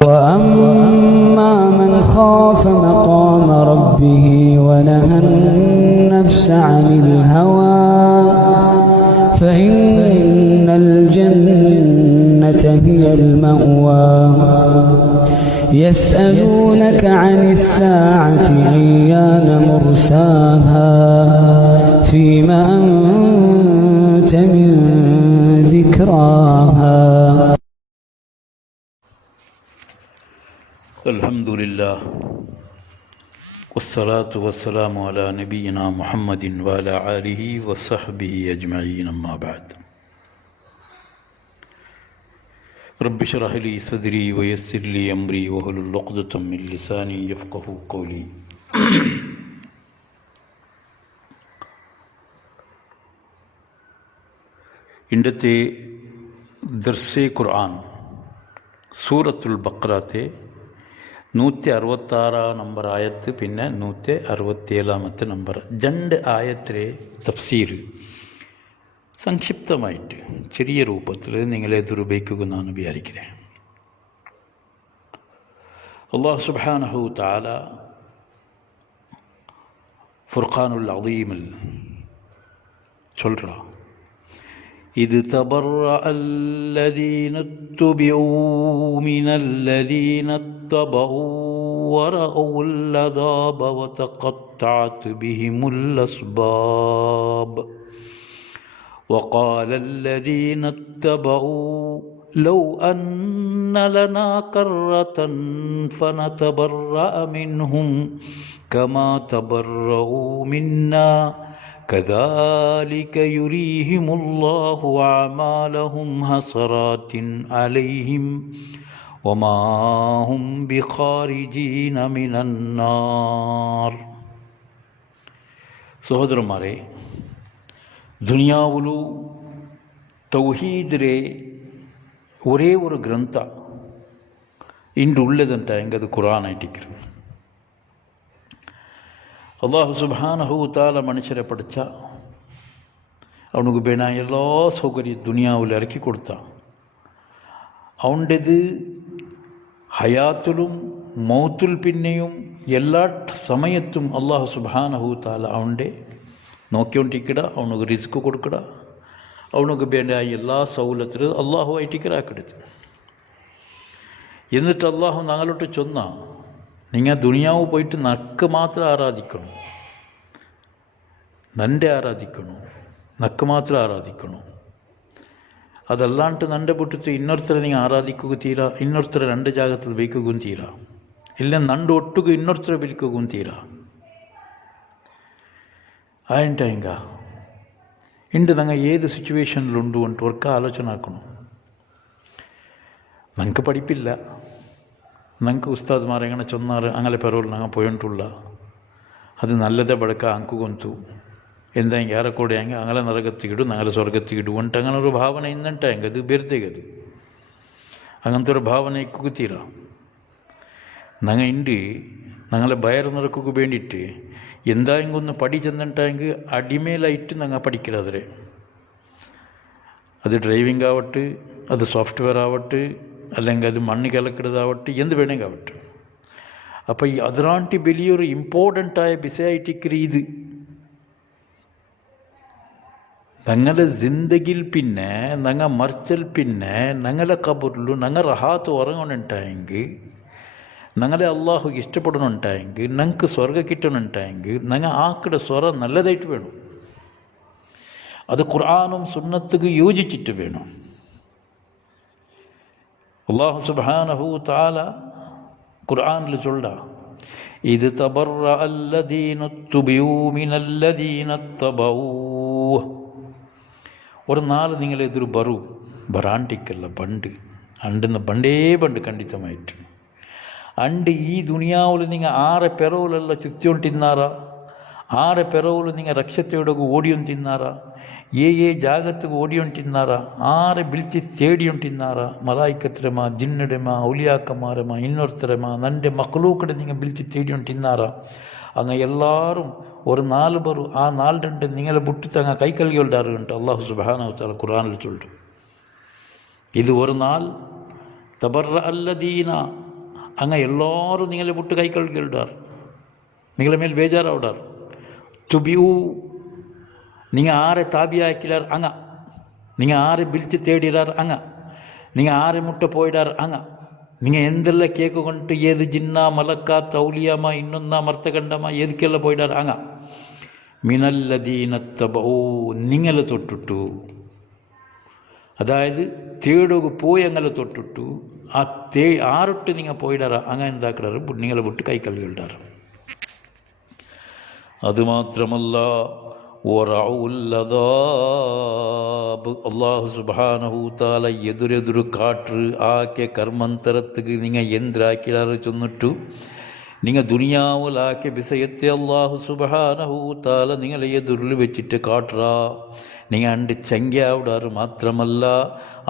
وأما من خاف مقام ربه ونهى النفس عن الهوى فإن الجنة هي المأوى يسألونك عن الساعة أيان مرساها فيما أنت من ذكراها. الحمد لله والصلاة والسلام على نبينا محمد وعلى آله وصحبه أجمعين أما بعد رب اشرح لي صدري ويسر لي أمري واحلل عقدة من لساني يفقهوا قولي. ഇന്നത്തെ ദർസെ ഖുർആൻ സൂറത്തുൽ ബഖറത്തെ 166 നമ്പർ ആയത്ത്, പിന്നെ 167 നമ്പർ, 2 ആയത്തിലെ തഫ്സീർ സംക്ഷിപ്തമായിട്ട് ചെറിയ രൂപത്തിൽ നിങ്ങളെ ദുരുപയോഗിക്കുമെന്നാണ് വിചാരിക്കുന്നത്. അല്ലാഹു സുബ്ഹാനഹു തആല ഫുർഖാനുൽ അദീമിൽ சொல்றா, إذ تبرأ الذين اتبعوا من الذين اتبعوا ورأوا العذاب وتقطعت بهم الأسباب وقال الذين اتبعوا لو أن لنا كرة فنتبرأ منهم كما تبرؤوا منا كذلك يريهم الله أعمالهم حسرات عليهم وما هم بخارجين من النار. സഹോദരന്മാരെ, ദുനിയാവിലു തൗഹീദിലെ ഒരേ ഒരു ഗ്രന്ഥ ഇன்று உள்ளதுன்ட்டாங்க, அது குர்ஆன் ஆயிட்டிருக்கிறது. அல்லாஹ் சுப்ஹானஹு தஆலா மனுஷரை படித்தா அவனுக்கு வேணா எல்லா சௌகரியம் துனியாவில் இறக்கி கொடுத்தா. അവൻ്റെത് ഹയാത്തിലും മൗത്തിൽ പിന്നെയും എല്ലാ സമയത്തും അള്ളാഹു സുബ്ഹാനഹു തആല അവൻ്റെ നോക്കിക്കൊണ്ടിരിക്കട, അവനക്ക് റിസ്ക് കൊടുക്കട, അവനക്ക് വേണ്ട എല്ലാ സൗലത്തിലും അള്ളാഹു ആയിട്ടിക്കറാക്കിടുത്ത്. എന്നിട്ട് അള്ളാഹു ഞങ്ങളോട്ട് ചൊന്ന, നിങ്ങൾ ദുനിയാവ് പോയിട്ട് നക്ക് മാത്രം ആരാധിക്കണം, നൻ്റെ ആരാധിക്കണം, നക്ക് മാത്രം ആരാധിക്കണം. അതല്ലാണ്ട് നൻ്റെ ಬಿಟ್ಟು ಇನ್ನೊರ್ತರೆ ನೀವು ಆರಾಧಿಕ್ಕೂ ತೀರಾ, ಇನ್ನೊರ್ತರೆ 2 ಜಾಗದಲ್ಲಿ ಬೇಕೂ ತೀರಾ, ಇಲ್ಲ ನಂಡು ಒಟ್ಟಿಗೂ ಇನ್ನೊರ್ತರೆ ಬಿಲ್ಕೂ ತೀರಾ. ആയിട്ടാ ಹಿಂಗ ഇണ്ട് ഞങ്ങൾ ഏത് സിറ്റുവേഷനിലുണ്ട് എന്നിട്ട് ഒർക്ക ആലോചന ആക്കണം. ഞങ്ങൾക്ക് പഠിപ്പില്ല, ഞങ്ങൾക്ക് ഉസ്താദ്മാർ എങ്ങനെ ചൊന്നാറ് അങ്ങനെ പെറോൾ ഞങ്ങൾ പോയിട്ടുള്ള അത് നല്ലതേ ബടക്ക ಅಂಕು ಗೊಂತು ಎಂದಂಗೆ ಯಾರ ಕೂಡ ಹೆಂಗೆ ಅಂಗಲ ನರಗತ್ತಿಗಿಡು ನಂಗಲ ಸ್ವರ್ಗತ್ತಿಗಿಡು ಒಂಟು അങ്ങനെ ഒരു ഭാവന ഇന്നുണ്ട്. ಹೆಂಗೆ ಅದು ಬೇರ್ತೆಗದು അങ്ങനത്തെ ഒരു ഭാവന ഇക്കുകുത്തീര. ഞങ്ങൾ ഇണ്ട് ഞങ്ങളെ ബയർ നിറക്കുക വേണ്ടിയിട്ട് എന്തായെങ്കിൽ ഒന്ന് പടി ചെന്നിട്ടെങ്കിൽ അടിമേലായിട്ട് ഞങ്ങൾ പഠിക്കലാದ್ರೆ, അത് ഡ്രൈവിംഗ് ആവട്ടെ, അത് സോഫ്റ്റ്വെയർ ആവട്ടെ, അല്ലെങ്കിൽ അത് മണ്ണ് കലക്കിടതാവട്ടെ, എന്ത് വേണമെങ്കിൽ ആവട്ടെ. അപ്പോൾ ഈ അതിലാണ്ട് വലിയൊരു ഇമ്പോർട്ടൻ്റായ വിഷയമായിട്ടിരിക്കുന്ന ഇത് ഞങ്ങളുടെ ജിന്ദഗിയിൽ പിന്നെ ഞങ്ങൾ മറിച്ചൽ പിന്നെ ഞങ്ങളെ കബറിലും ഞങ്ങൾ റഹാത്ത് ഉറങ്ങണുണ്ടായെങ്കിൽ, ഞങ്ങളെ അള്ളാഹു ഇഷ്ടപ്പെടണുണ്ടായെങ്കിൽ, ഞങ്ങൾക്ക് സ്വർഗ്ഗം കിട്ടണുണ്ടായെങ്കിൽ ഞങ്ങൾ ആക്കടെ സ്വറ നല്ലതായിട്ട് വേണം. അത് ഖുർആനും സുന്നത്തുക്ക് യോജിച്ചിട്ട് വേണം. അല്ലാഹു സുബ്ഹാനഹു തആല ഖുർആനിൽ ചൊല്ലാ, ഇത് തബറഅ അല്ലദീന തുബിഉ മിനല്ലദീന തബഉ. ഒരു നാൾ നിങ്ങളെതിർ ബറു ബറാണ്ടിക്കല്ല ബണ്ട് അണ്ടെന്ന് ബണ്ട് ಖಂಡಿತമായിട്ട് ಅಂಡ್ ಈ ದುನಿಯಾವಲು നിങ്ങൾ ആരെ പെറവുലല്ല ചുറ്റിയോണ്ട് തിന്നാറാ, ആരെ പെറവുలు നിങ്ങൾ ರಕ್ಷತೆಯೊಳಗೆ ಓಡಿಯೊಂದು ತಿನ್ನಾರಾ, ఏ ಜಾಗತ್ತಿಗೆ ಓಡಿಯೊಂದು ತಿನ್ನಾರಾ, ಆರೆ ಬಿಲ್ಚಿ ತೇಡಿಯೊಂದು ತಿನ್ನಾರಾ, ಮಲಾಯಿಕತ್ರಮ ಜಿನ್ನಡೆಮ ಔಲಿಯಾಕಮಾರಮ ಇನ್ನೊರ್ತರಮ ನಂಡೆ ಮಕ್ಕಳೂಕಡೆ നിങ്ങൾ ಬಿಲ್ಚಿ ತೇಡಿಯೊಂದು ತಿನ್ನಾರಾ. അങ്ങ് എല്ലാവരും ഒരു നാല് ബറു, ആ 4 നിങ്ങളെ വിട്ടിട്ട് അങ്ങ് കൈ കൽകിയുണ്ടാറുണ്ട്. അല്ലാഹു സുബ്ഹാനഹു തആല ഖുർആനിൽ ചൊല്ലും, ഇത് ഒരു നാൾ തബറ അല്ലദീന ಎಲ್ಲರೂ ನಿಂಗಲೇ ಬಿಟ್ಟು ಕೈ ಕಳ್ಗಿಲ್ಡಾರ್, ನಿಂಗಳ ಮೇಲೆ ಬೇಜಾರಾವ್ಡಾರ್. ತುಬಿಯೂ നിങ്ങൾ ആരെ താബിയാക്കിടാർ നിങ്ങൾ ആരെ വിളിച്ച് തേടിടാർ നിങ്ങൾ ആരെ മുട്ട പോയിടാർ നിങ്ങൾ എന്തെല്ലാം കേക്ക് കൊണ്ട് ഏത് ജിന്ന മലക്ക തൗലിയാമ ഇന്നൊന്ന മർത്തകണ്ഡമ ഏതൊക്കെല്ലാം പോയിടാർ മിനല്ലദീനത്തബഊ നിങ്ങളെ തൊട്ടിട്ടു, അതായത് തേടോഗ് പോയി അങ്ങനെ തൊട്ടിട്ടു ആ ആരൊട്ട് നിങ്ങൾ പോയിടാറ എന്താക്കിടാറ് നിങ്ങളെ വിട്ട് കൈക്കല്ലുകളിടാർ. അതുമാത്രമല്ല അല്ലാഹു സുബ്ഹാനഹു തആല എതിരെതിരു കാറ്റ് ആക്കെ കർമ്മന്തരത്തുക്ക് നിങ്ങൾ എന്തിരാക്കിടാറ് ചെന്നിട്ടു നിങ്ങൾ ദുനിയാവിലാക്കിയ വിഷയത്തെ അല്ലാഹു സുബ്ഹാനഹു തആല നിങ്ങളെ എതിരിൽ വെച്ചിട്ട് കാട്ടുക. നിങ്ങൾ അണ്ട് ചങ്കാവിടാറ് മാത്രമല്ല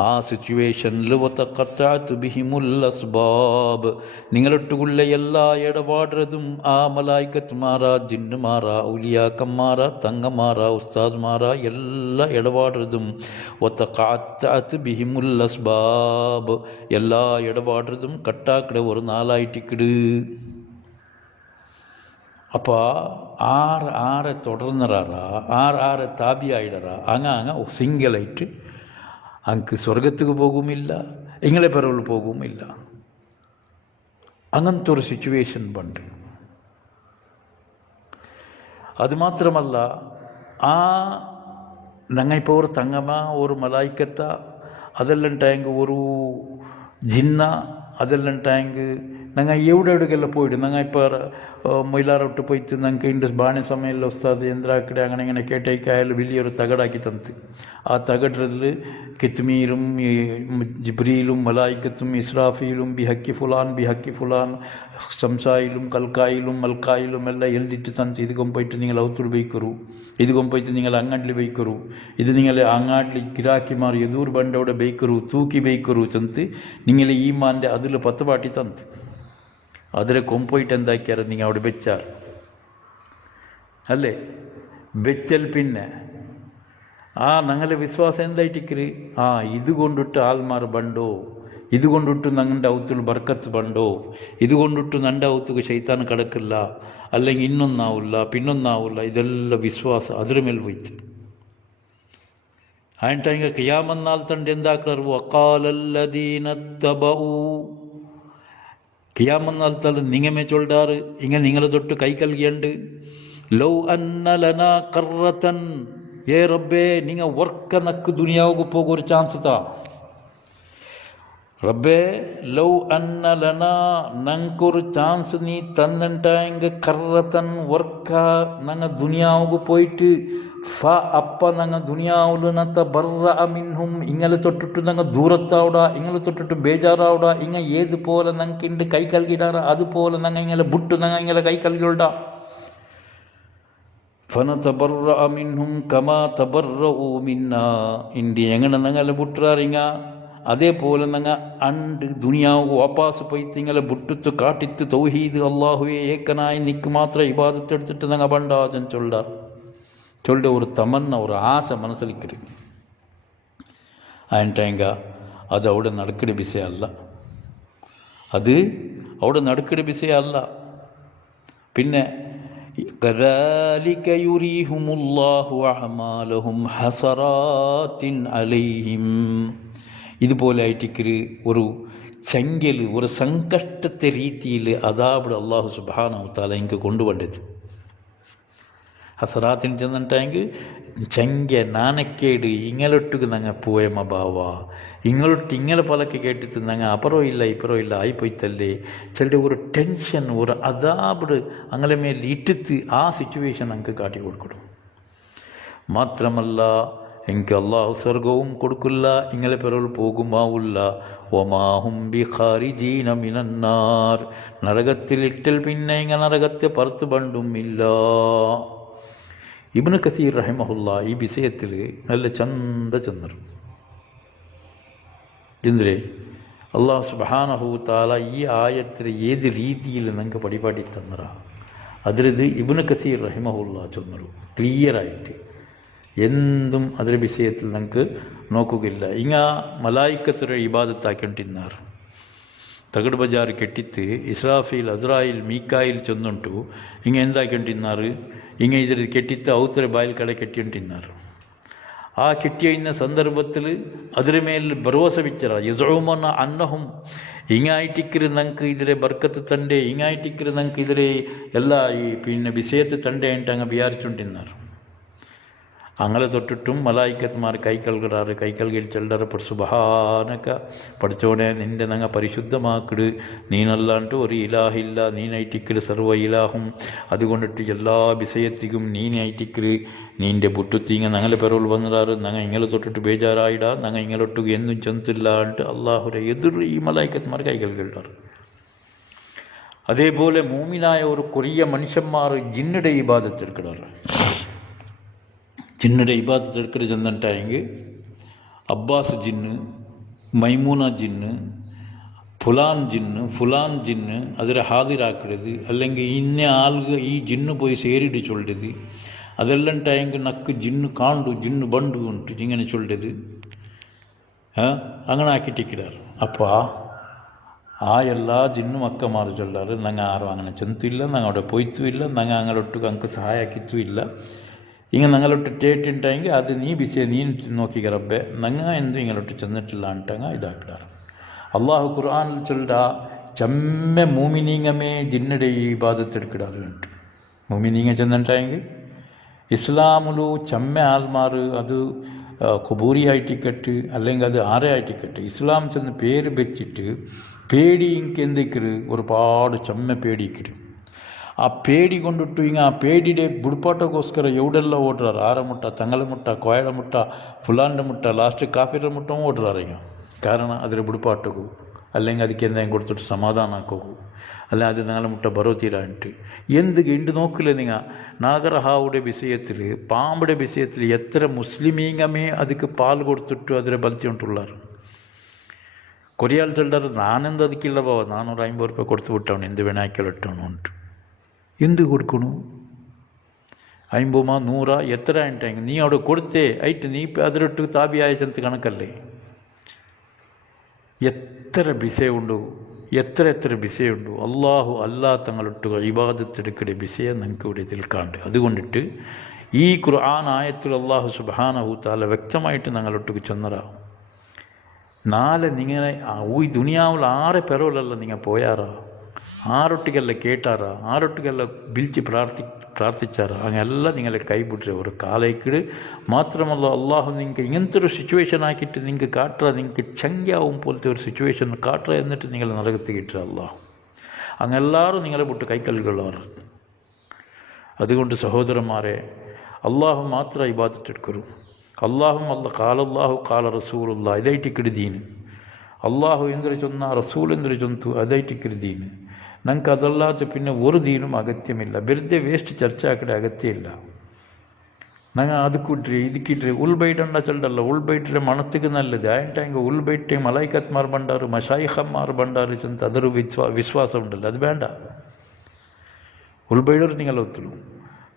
ആ സിറ്റുവേഷനിൽ വതഖത്തഅതു ബിഹിമുൽ അസ്ബാബ് നിങ്ങളൊട്ടുള്ള എല്ലാ ഇടപാടും ആ മലായിക്കത്തുമാരാ ജിന്നുമാരാ ഔലിയാക്കന്മാരാ തങ്ങന്മാരാ ഉസ്താദ്മാരാ എല്ലാ ഇടപാടും വതഖത്തഅതു ബിഹിമുൽ അസ്ബാബ് എല്ലാ ഇടപാടും കട്ടാക്കിട ഒരു നാളായിട്ടിക്കിട്. അപ്പോൾ ആരെ തുടർന്നറാറാ ആരെ താബിയായിടറാ സിംഗിളായിട്ട് അങ്ങ് സ്വർഗത്തുക്ക് പോകുമില്ല, ഇങ്ങളെ പിറവിൽ പോകുമില്ല. അങ്ങനത്തെ ഒരു സിറ്റുവേഷൻ പണ്ട്. അതുമാത്രമല്ല ഞങ്ങളിപ്പോൾ ഒരു തങ്ങമ ഒരു മലായിക്കത്ത അതെല്ലാം ടാങ്ക് ഒരു ജിന്ന അതെല്ലാം ടാങ്ക് ഞങ്ങൾ എവിടെയെല്ലാം പോയിട്ട് ഞങ്ങൾ ഇപ്പോൾ മൊയിലാറൊട്ട് പോയിട്ട് ഞങ്ങൾക്ക് ഇണ്ട് ബാണി സമയത്തിൽ വസ്താത് യന്ത്രാക്കിടെ അങ്ങനെ കേട്ടേക്കായാലും വലിയൊരു തകടാക്കി തന്നിട്ട് ആ തകടത്തിൽ കിത്മീരും ജിബ്രീലും മലായിക്കത്തും ഇസ്രാഫീലും ബിഹക്കി ഫുലാൻ സംസായിലും കൽക്കായിലും മൽക്കായിലും എല്ലാം എഴുതിയിട്ട് തന്നിട്ട് ഇത് കൊമ്പോയിട്ട് നിങ്ങൾ ഔത്തുൾ ബൈക്കറു, ഇത് കൊമ്പോയിട്ട് നിങ്ങൾ അങ്ങാട്ടിൽ ബൈക്കറു, ഇത് നിങ്ങൾ അങ്ങാട്ടിൽ കിരാക്കിമാർ എതൂർ ബണ്ടവിടെ ബൈക്കറു തൂക്കി ബൈക്കറു തന്നിട്ട് നിങ്ങൾ ഈ മാൻ്റെ അതിൽ 10 പാട്ടി തന്നിട്ട് അതിലെ കൊമ്പോയിട്ട് എന്താക്കിയാറ് നിങ്ങൾ അവിടെ വെച്ചാർ അല്ലേ. വെച്ചൽ പിന്നെ ഞങ്ങളുടെ വിശ്വാസം എന്തായിട്ടിക്കര് ഇത് കൊണ്ടിട്ട് ആൾമാർ ബണ്ടോ, ഇത് കൊണ്ടിട്ട് ഞങ്ങളുടെ ഔത്തുകൾ ബർക്കത്ത് ബണ്ടോ, ഇത് കൊണ്ടിട്ട് നൻ്റെ ഔത്തുക്ക് ശൈത്താൻ കിടക്കില്ല, അല്ലെങ്കിൽ ಇನ್ನೊಂದಾವಿಲ್ಲ പിന്നൊന്നാവില്ല, ഇതെല്ലാം വിശ്വാസം അതിರ ಮೇಲೆ ಹೋಯ್ತು. ಆಯ್ತಾ ಹಿಂಗೆ ಕಿಯಾಮನ್ನಾಲ್ ತಂಡು ಎಂದಾಕ್ಲಾರು ವಕಾಲಲ್ಲದೀನತ್ತಬಊ ಕಿಯಾಮನ್ನಾಲ್ ತಲೆ ನಿಂಗೆ ಚೊಲ್ಡಾರು ಹಿಂಗೆ ನಿಂಗಲ ತೊಟ್ಟು ಕೈ ಕಲ್ಗಿಯಂಡು ಲೌ ಅನ್ನ ಲನಾ ಕರ್ರತನ್ ಏ ರಬ್ಬೆ ನಿಂಗೆ ವರ್ಕ ನಕ್ಕು ದುನಿಯಾವಿಗೆ ಹೋಗೋರು ಚಾನ್ಸ್ ತಾ റബ്ബേ ലൗ അന്ന ലന ഞങ്ങൾക്കൊരു ചാൻസ് നീ തന്നിട്ടായെങ്കിൽ കറത്തൻ വർക്ക ഞങ്ങൾ ദുനിയാവുക്ക് പോയിട്ട് അപ്പ ഞങ്ങൾ ദുനിയാവുലനത്ത ബർറ മിൻഹും ഇങ്ങനെ തൊട്ടിട്ട് ഞങ്ങൾ ദൂരത്താവിട ഇങ്ങനെ തൊട്ടിട്ട് ബേജാറാവിട ഇങ്ങനെ ഏതുപോലെ ഞങ്ങൾക്കുണ്ട് കൈ കൽകിടാറ അതുപോലെ ഞങ്ങൾ ഇങ്ങനെ ബുട്ട് ഞങ്ങൾ ഇങ്ങനെ കൈ കൽകിട ഫനതബർറ മിൻഹും കമാ തബർറഉ മിന്നാ ഇന്ത്യ എങ്ങനെ ഞങ്ങളെ ബുട്ടറാറിങ്ങ അതേപോലെ ഞങ്ങൾ അണ്ട് ദുനിയാവ് വാപ്പാസ് പോയിട്ട് ഇങ്ങനെ ബുട്ടിത്ത് കാട്ടിത്ത് തൗഹീദ് അള്ളാഹുവെ ഏക്കനായി നിക്ക് മാത്രം ഇബാദത്തെടുത്തിട്ട് ഞങ്ങൾ ബണ്ടാജൻ ചൊല്ല ഒരു തമന്ന ഒരു ആശ മനസ്സിലിക്കരുത്. ആയിട്ടാങ്ക അത് അവിടെ നടക്കിട വിഷയമല്ല, അത് അവിടെ നടക്കിട വിഷയമല്ല. പിന്നെ കദാലിക യുരീഹുമുല്ലാഹു അഅമാലഹും ഹസറാത്തിൻ അലൈഹിം ഇതുപോലെ ആയിട്ടിക്കര് ഒരു ചെങ്കൽ ഒരു സങ്കഷ്ടത്തെ രീതിയിൽ അതാവിടെ അള്ളാഹു സുബ്ഹാനഹു തആല എനിക്ക് കൊണ്ടുവന്നത്. ഹസറാത്തിന് ചെന്നിട്ടെങ്കിൽ ചെങ്ക നാണക്കേട് ഇങ്ങലൊട്ടുക്ക് ഞങ്ങൾ പോയമ്മ ബാവ ഇങ്ങളൊട്ട് ഇങ്ങനെ പലക്കെ കേട്ടിട്ട് ഞങ്ങൾ അപ്പുറം ഇല്ല ഇപ്പുറം ഇല്ല ആയിപ്പോയിത്തല്ലേ ചിലരുടെ ഒരു ടെൻഷൻ ഒരു അതാവിടെ അങ്ങനെ മേൽ ഇട്ടിട്ട് ആ സിറ്റുവേഷൻ ഞങ്ങൾക്ക് കാട്ടി കൊടുക്കണം. മാത്രമല്ല എനിക്ക് അള്ളാഹു സ്വർഗവും കൊടുക്കില്ല, ഇങ്ങളെ പിറവിൽ പോകുമാവില്ല. ഒമാഹും ബി ഖാരിജീന മിനന്നാർ നരകത്തിൽ ഇട്ടൽ പിന്നെ ഇങ്ങനെ നരകത്തെ പുറത്ത് ബണ്ടും ഇല്ല. ഇബ്നു കസീർ റഹിമഹുല്ല ഈ വിഷയത്തിൽ നല്ല ചന്ത ചെന്നർ ചന്ദ്രേ അള്ളാഹു സുബ്ഹാനഹു തആല ഈ ആയത്തിൽ ഏത് രീതിയിൽ നിങ്ങൾക്ക് പടിപാടി തന്നറ അതിലിത് ഇബ്നു കസീർ റഹിമഹുല്ല ചെന്നറു ക്ലിയറായിട്ട് എന്തും അതിലെ വിഷയത്തിൽ നമുക്ക് നോക്കുകയില്ല. ഇങ്ങ മലായിക്കത്തൊരു ഇബാദത്താക്കിണ്ടിരുന്നാർ ತಗಡು ಬಜಾರು ಕೆಟ್ಟಿತ್ತು ಇಸ್ರಾಫೀಲ್ ಅಜ್ರಾಯಿಲ್ ಮೀಕಾಯಿಲ್ ಚಂದುಂಟು ಹಿಂಗೆ ಎಂದಾಕಿಂಟಿన్నారు ಹಿಂಗೆ ಇದ್ರ ಕೆಟ್ಟಿತ್ತು ಅವತರ ಬಾಯಿಲ್ ಕಡೆ ಕೆಟ್ಟಿಂಟಿన్నారు ആ കിട്ടിയ സന്ദർഭത്തിൽ അതിന് മേൽ ഭരോസ വിച്ചറ യസൂമന അന്നഹും ಹಿಂಗಾಯ್ಟಿಕ್ಕರು ನಂಗೆ ಇದ್ರೆ ಬರ್ಕತ್ತು ತಂಡೆ ಹಿಂಗಾಯ್ಟಿಕ್ಕರು ನಂಗೆ ಇದ್ರೆ ಎಲ್ಲ ಈ പിന്നെ വിഷയത്ത് ತಂಡೆ ಅಂತ അങ്ങ് വിചാരിച്ചുകൊണ്ടിരുന്നാറ് അങ്ങനെ തൊട്ടിട്ടും മലായിക്കത്മാർ കൈക്കൽകിൽ ചെല്ലറപ്പോൾ സുബ്ഹാനക പഠിച്ചോനെ നിൻ്റെ നങ്ങ പരിശുദ്ധമാക്കിട് നീനല്ലാണ്ട് ഒരു ഇലാഹില്ല നീനൈറ്റിക്കല് സർവ്വ ഇലാഹും അതുകൊണ്ടിട്ട് എല്ലാ വിഷയത്തിക്കും നീനൈറ്റിക്കല് നീൻ്റെ ബുട്ടുത്തിങ്ങ ഞങ്ങളെ പെറോൾ വന്നിടാറ് ഞങ്ങൾ ഇങ്ങനെ തൊട്ടിട്ട് ബേജാറായിടാ ഞങ്ങൾ ഇങ്ങനൊട്ടുക എന്നും ചെന്നില്ലാണ്ട് അള്ളാഹുരെ എതിർ ഈ മലായിക്കത്മാർ കൈകൽകിടാറ് അതേപോലെ മൂമിനായ ഒരു കൊറിയ മനുഷ്യന്മാർ ജിന്നുടെ ഇബാദത്തെടുക്കിടാറ് ജിന്നുടെ ഇബാദത്തെടുക്കൽ ചെന്നിട്ടായെങ്കിൽ അബ്ബാസ് ജിന്ന് മൈമൂന ജിന്ന് ഫുലാൻ ജിന്ന് അതിൽ ഹാദിരാക്കിടത് അല്ലെങ്കിൽ ഇന്ന ആളുകൾ ഈ ജിന്ന് പോയി സേരിട്ട് ചൊല്ലത് അതെല്ലാം ടായെങ്കിൽ നക്ക് ജിന്ന് കാണ്ടു ജിന്ന് ബണ്ടു ഉണ്ട് ഇങ്ങനെ ചൊല്ലത് അങ്ങനെ ആക്കിട്ടിക്കിടാറ് അപ്പോൾ ആ എല്ലാ ജിന്നും അക്കമാർ ചൊല്ലാറ് ഞങ്ങൾ ആരും അങ്ങനെ ചെന്നില്ല ഞങ്ങൾ അവിടെ പോയിട്ടുമില്ല ഞങ്ങൾ അങ്ങോട്ടൊക്കെ അങ്ങക്ക് സഹായിക്കിത്തുമില്ല ഇങ്ങനെ ഞങ്ങളൊട്ട് ടേറ്റുണ്ടായെങ്കിൽ അത് നീ ബിസിയെ നീ നോക്കിക്ക റബ്ബെ ഞങ്ങൾ എന്തും ഇങ്ങോട്ട് ചെന്നിട്ടില്ല എന്നിട്ടങ്ങ ഇതാക്കിടാറ് അള്ളാഹു ഖുർആനിൽ ചൊല്ലാ ചെമ്മ മൂമിനീങ്ങമേ ജിന്നുടെ ഈ ഇബാദത്തെടുക്കിടാറ് ഉണ്ട് മൂമിനീങ്ങ ചെന്നിട്ടായെങ്കിൽ ഇസ്ലാമിലു ചെമ്മ ആൽമാർ അത് ഖുബൂരി ആയിട്ടിക്കട്ട് അല്ലെങ്കിൽ അത് ആരെ ആയിട്ടിക്കട്ട് ഇസ്ലാം ചെന്ന് പേര് വെച്ചിട്ട് പേടി ഇങ്ക് എന്തൊക്കെ ഒരുപാട് ചെമ്മ പേടിക്കിടും ಆ ಪೇಡಿ ಕೊಂಡುಟ್ಟು ಹಿಂಗೆ ಆ ಪೇಡಿಡೆ ಬುಡ್ಪಾಟಕ್ಕೋಸ್ಕರ ಎವಡೆಲ್ಲ ಓಡ್ರಾರು ಆರ ಮುಟ್ಟ ತಂಗಲ ಮುಟ್ಟ ಕೋಯಡ ಮುಟ್ಟ ಫುಲಾಂಡ ಮುಟ್ಟ ಲಾಸ್ಟ್ ಕಾಫಿರ ಮುಟ್ಟ ಓಡ್ರಾರು ಈಗ ಕಾರಣ ಅದರ ಬುಡ್ಪಾಟಗೂ അല്ലെങ്കിൽ ಅದಕ್ಕೆ എന്തെങ്കിലും കൊടുത്തിട്ട് സമാധാനമാക്കൂ അല്ല അത് ഞങ്ങളെ മുട്ട ബറോത്തീരായിട്ട് എന്ത് ഇണ്ട് നോക്കില്ല നിങ്ങൾ നാഗരഹാവുടെ വിഷയത്തിൽ പാമ്പുടെ വിഷയത്തിൽ എത്ര മുസ്ലിമീങ്ങമേ ಅದಕ್ಕೆ പാൽ കൊടുത്തിട്ടു അതിരെ ബലത്തിയുണ്ടുള്ളാറ് കൊറിയാൽ ചെല്ലാറ് നാനെന്ത് ಅದಕ್ಕಿಲ್ಲ ಬಾವ 450 ರೂಪಾಯಿ കൊടുത്തു വിട്ടവണ് എന്ത് വേണാക്കിയാൽ ഇട്ടവണ് ഉണ്ട് എന്ത് കൊടുക്കണു 50 100 എത്ര ആയിട്ടെങ്കിൽ നീ അവിടെ കൊടുത്തേ ആയിട്ട് നീ അതിലിട്ട് താബി അയച്ചെന്ന് കണക്കല്ലേ എത്ര വിഷയമുണ്ടോ എത്ര വിഷയമുണ്ടോ അല്ലാ തങ്ങളിട്ട് ഇബാദത്തെടുക്കടെ വിഷയം നിങ്ങൾക്ക് ഇവിടെ ഇതിൽ കാണുന്നുണ്ട് അതുകൊണ്ടിട്ട് ഈ ഖുർആൻ ആയത്തിൽ അല്ലാഹു സുബ്ഹാനഹു തആല വ്യക്തമായിട്ട് ഞങ്ങളൊട്ടുക്ക് ചെന്നറാ നാളെ നിങ്ങളെ ഈ ദുനിയാവിൽ ആരെ പെറോലല്ല നിങ്ങൾ പോയാറാ ആരൊട്ടിಗೆಲ್ಲ കേട്ടാറാ ആരൊട്ടിಗೆಲ್ಲ വിളിച്ച് പ്രാർത്ഥിച്ചാറാ അങ്ങനെല്ലാം നിങ്ങളെ കൈവിട്ടെ ഒരു കാലയ്ക്കിട് മാത്രമല്ല അള്ളാഹു നിങ്ങൾക്ക് ഇങ്ങനത്തെ ഒരു സിറ്റുവേഷൻ ആക്കിയിട്ട് നിങ്ങൾക്ക് കാട്ടുക നിങ്ങൾക്ക് ചങ്കാവും പോലത്തെ ഒരു സിറ്റുവേഷൻ കാട്ടുക എന്നിട്ട് നിങ്ങൾ നരകത്ത് കിട്ടുക അള്ളാഹു അങ്ങെല്ലാവരും നിങ്ങളെ വിട്ട് കൈക്കല്ലുകളാറ് അതുകൊണ്ട് സഹോദരന്മാരെ അള്ളാഹു മാത്രം ഇബാദത്തെടുക്കൂ കാലല്ലാഹു കാല റസൂലുള്ള ഇതായിട്ടിക്കിട് ദീന് അള്ളാഹു എന്തൊരു ചൊന്ന റസൂൽ എന്തൊരു ചൊന്തു അതായിട്ടിക്കിട് ദീന് ഞങ്ങൾക്ക് അതല്ലാത്ത പിന്നെ ഒരു ദീനും അഗത്യമില്ല വെറുതെ വേസ്റ്റ് ചർച്ച ആക്കടെ അഗത്യമില്ല ഞങ്ങൾ ಅದಕ್ಕಿಟ್ರಿ ಇದಕ್ಕಿಟ್ರಿ ಉಲ್ಬೈಟಂಡ ಚಲ್ಡಲ್ಲ ಉಲ್ಬೈಟ್ರೆ ಮನಸ್ಸಿಗೆ ನಲ್ಲದೆ ಆಯ್ತು ಹಂಗೆ ಉಲ್ಬೈಟ್ರೆ ಮಲೈಕತ್ಮಾರ್ ಬಂಡಾರು ಮಶಾಯಿಖಮ್ಮಾರ್ ಬಂಡಾರು ಚಂತ ಅದರ ವಿಶ್ವಾಸ ಉಂಟಲ್ಲ ಅದು ಬೇಡ ഉൾബൈഡർ നിങ്ങൾ ഒത്തുള്ളൂ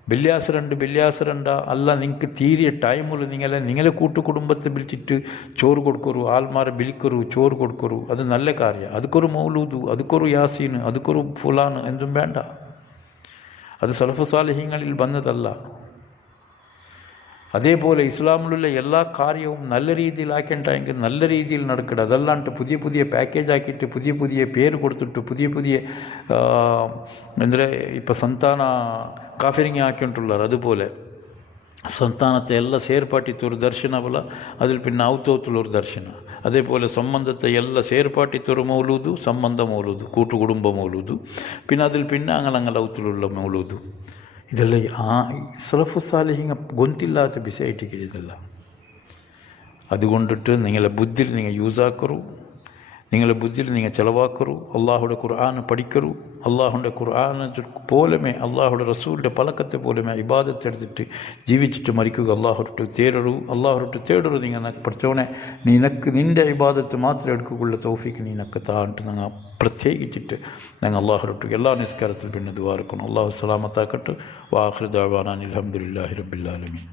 ബല്യാസരണ്ട അല്ല നിങ്ങൾക്ക് തീരെ ടൈമിൽ നിങ്ങളെ കൂട്ടുകുടുംബത്തെ വിളിച്ചിട്ട് ചോറ് കൊടുക്കൊരു ആൾമാരെ വിളിക്കൊരു ചോറ് കൊടുക്കൊരു അത് നല്ല കാര്യം അതൊക്കൊരു മൗലൂദ് അതൊക്കൊരു യാസീൻ അതൊക്കൊരു ഫുലാൻ എന്തും വേണ്ട അത് സലഫ് സാലിഹ്യങ്ങളിൽ വന്നതല്ല അതേപോലെ ഇസ്ലാമിലുള്ള എല്ലാ കാര്യവും നല്ല രീതിയിൽ ആക്കേണ്ടെങ്കിൽ നല്ല രീതിയിൽ നടക്കട്ടെ അതല്ലാണ്ട് പുതിയ പാക്കേജ് ആക്കിയിട്ട് പുതിയ പേര് കൊടുത്തിട്ട് പുതിയ ಅಂದರೆ ഇപ്പം ಸಂತಾನ ಕಾಫಿರಿಂಗ್ ಹಾಕಿಂಟುಳ್ಳಾರು അതുപോലെ ಸಂತಾನത്തെ ಎಲ್ಲ ಸೇರ್ಪಾಟಿತ್ತೊരു ದರ್ಶನವಲ್ಲ അതിൽ പിന്നെ ഔത്തോത്തുള്ളൊരു ദർശന അതേപോലെ സംബന്ധത്തെ ಎಲ್ಲ ಸೇರ್ಪಾಟಿತ್ತೊരു മൗലൂദ് സംബന്ധ മൗലൂദ് കൂട്ടുകുടുംബ മൗലൂദ് പിന്നെ അതിൽ പിന്നെ അങ്ങനെ ഔത്തിലുള്ള മൗലൂദ് ಇದೆಲ್ಲ സലഫു സാലിഹിങ്ങ ഗൊന്തില്ലാത്ത വിഷയമായിട്ട് ഇതല്ല അതുകൊണ്ടിട്ട് നിങ്ങളെ ബുദ്ധിയിൽ നിങ്ങൾ യൂസാക്കറു നിങ്ങളെ ബുദ്ധിയിൽ നിങ്ങൾ ചിലവാക്കറു അള്ളാഹുടെ ഖുർആൻ പഠിക്കറു അള്ളാഹുടെ ഖുർആൻ പോലെമേ അള്ളാഹുടെ റസൂലിൻ്റെ പലക്കത്തെ പോലെമേ ഇബാദത്തെടുത്തിട്ട് ജീവിച്ചിട്ട് മരിക്കുക അള്ളാഹുട്ട് തേടരു നിങ്ങൾ പഠിച്ചോണെ നിൻ്റെ ഇബാദത്ത് മാത്രമേ എടുക്കുകയുള്ള തൗഫീക്ക് നീനക്ക് താണ്ടിട്ട് ഞങ്ങൾ പ്രത്യേകിച്ചിട്ട് ഞങ്ങൾ അള്ളാഹുട്ട് എല്ലാ നിസ്കാരത്തിൽ പിന്നെ ദുആ എടുക്കണം അള്ളാഹു സലാമത്താക്കട്ടെ വാഖിറു ദഅ്വാനാ അൽഹംദുലില്ലാഹി റബ്ബിൽ ആലമീൻ.